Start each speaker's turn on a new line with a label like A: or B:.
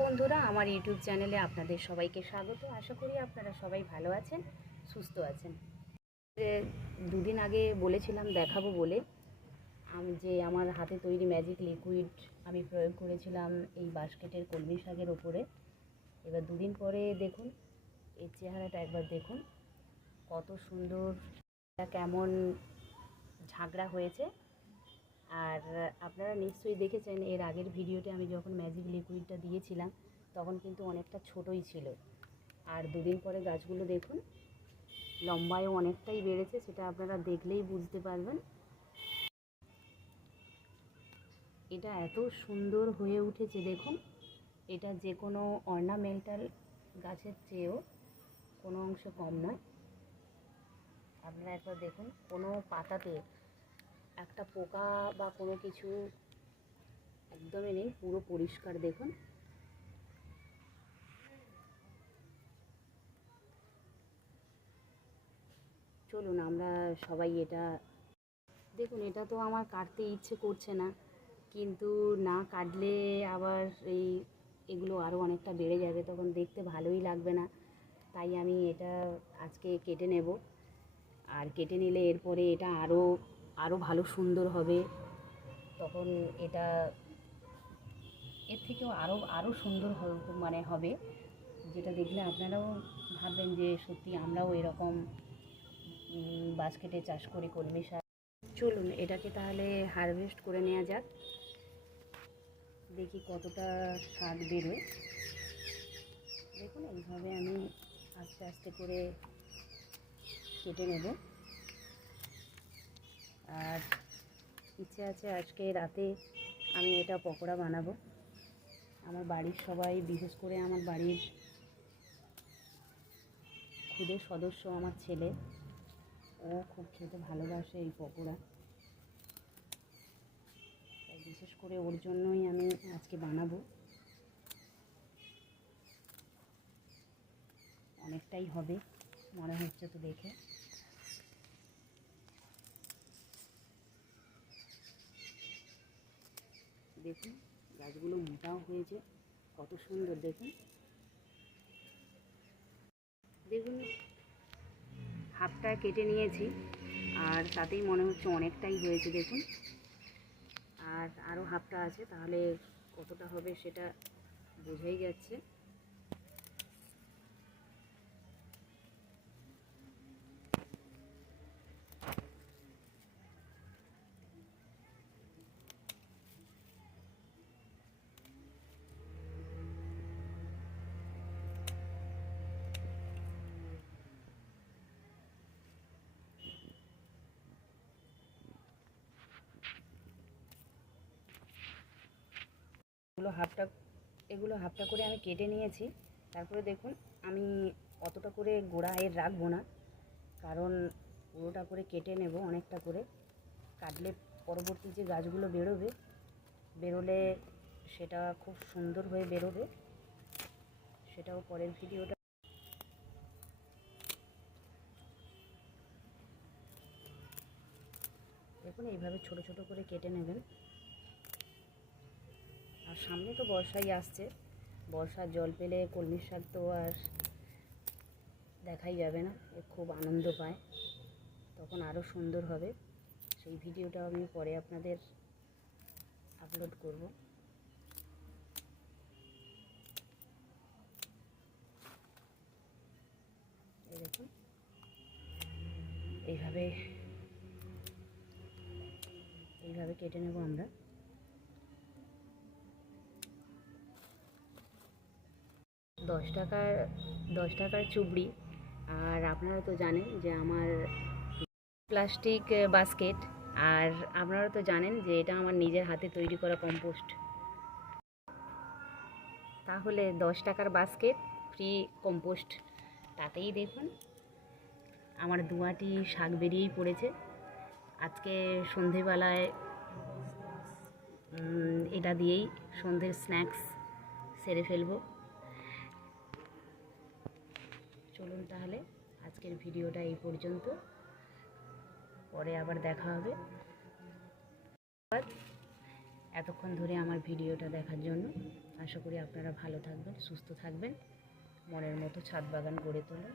A: বন্ধুরা, আমার ইউটিউব চ্যানেলে আপনাদের সবাইকে স্বাগত। আশা করি আপনারা সবাই ভালো আছেন, সুস্থ আছেন। দুদিন আগে বলেছিলাম দেখাবো বলে, আমি যে আমার হাতে তৈরি ম্যাজিক লিকুইড আমি প্রয়োগ করেছিলাম এই বাস্কেটের কলমি শাকের ওপরে। এবার দুদিন পরে দেখুন এই চেহারাটা একবার দেখুন, কত সুন্দর, কেমন ঝাঁকড়া হয়েছে। আর আপনারা নিশ্চয়ই দেখেছেন, এর আগের ভিডিওতে আমি যখন ম্যাজিক লিকুইডটা দিয়েছিলাম, তখন কিন্তু অনেকটা ছোটই ছিল। আর দুদিন পরে গাছগুলো দেখুন, লম্বায়ও অনেকটাই বেড়েছে, সেটা আপনারা দেখলেই বুঝতে পারবেন। এটা এত সুন্দর হয়ে উঠেছে, দেখুন। এটা যে কোনো অর্নামেন্টাল গাছের চেয়েও কোনো অংশ কম নয়। আপনারা একবার দেখুন, কোনো পাতাতে একটা পোকা বা কোনো কিছু, একদমই নেই, পুরো পরিষ্কার দেখুন। চলুন আমরা সবাই এটা, দেখুন, এটা তো আমার কাটতে ইচ্ছে করছে না, কিন্তু না কাটলে আবার এই, এগুলো আরও অনেকটা বেড়ে যাবে, তখন দেখতে ভালোই লাগবে না। তাই আমি এটা আজকে কেটে নেব। আর কেটে নিলে এরপরে এটা আরও আরও ভালো সুন্দর হবে। তখন এটা এর থেকেও আরও আরও সুন্দর মানে হবে। যেটা দেখলে আপনারাও ভাববেন যে সত্যি আমরাও এরকম বাস্কেটে চাষ করি কলমি শাক। চলুন, এটাকে তাহলে হারভেস্ট করে নেওয়া যাক। দেখি কতটা শাক বেরোয়। দেখুন, এইভাবে আমি আস্তে আস্তে করে কেটে নেব। আর ইচ্ছে আছে আজকে রাতে আমি এটা পকোড়া বানাবো। আমার বাড়ির সবাই, বিশেষ করে আমার বাড়ির খুদে সদস্য আমার ছেলে, ও খুব খেতে ভালোবাসে এই পকোড়া। তাই বিশেষ করে ওর জন্যই আমি আজকে বানাবো। অনেকটাই হবে, মনে হচ্ছে তো দেখে। দেখুন, গাছগুলো মোটাও হয়েছে, কত সুন্দর দেখুন। দেখুন হাফটা কেটে নিয়েছি, আর তাতেই মনে হচ্ছে অনেকটাই হয়েছে, দেখুন। আর আরও হাফটা আছে, তাহলে কতটা হবে সেটা বোঝাই যাচ্ছে। এগুলো হাফটা এগুলো হাফটা করে আমি কেটে নিয়েছি। তারপরে দেখুন, আমি অতটা করে গোড়া এর রাখব না, কারণ পুরোটা করে কেটে নেব অনেকটা করে। কাটলে পরবর্তী যে গাছগুলো বেরোবে, বেরোলে সেটা খুব সুন্দর হয়ে বেরোবে। সেটাও পরের ভিডিওটা। দেখুন, এইভাবে ছোট ছোট করে কেটে নেবেন। সামনে তো বর্ষাই আসছে। বর্ষার জল পেলে কলমির শাক তো আর দেখাই যাবে না, এ খুব আনন্দ পায়। তখন আরও সুন্দর হবে। সেই ভিডিওটা আমি পরে আপনাদের আপলোড করব। দেখুন, এইভাবে এইভাবে কেটে নেব আমরা। দশ টাকার দশ টাকার চুবড়ি। আর আপনারা তো জানেন যে আমার প্লাস্টিক বাস্কেট। আর আপনারা তো জানেন যে এটা আমার নিজের হাতে তৈরি করা কম্পোস্ট। তাহলে দশ টাকার বাস্কেট, ফ্রি কম্পোস্ট। তাতেই দেখুন, আমার দুয়াটি শাক বেরিয়েই পড়েছে। আজকে সন্ধেবেলায় এটা দিয়েই সন্ধ্যের স্ন্যাক্স সেরে ফেলব। চলুন তাহলে আজকের ভিডিওটা এই পর্যন্ত। পরে আবার দেখা হবে। এতক্ষণ ধরে আমার ভিডিওটা দেখার জন্য আশা করি আপনারা ভালো থাকবেন, সুস্থ থাকবেন, মনের মতো ছাদ বাগান গড়ে তোলার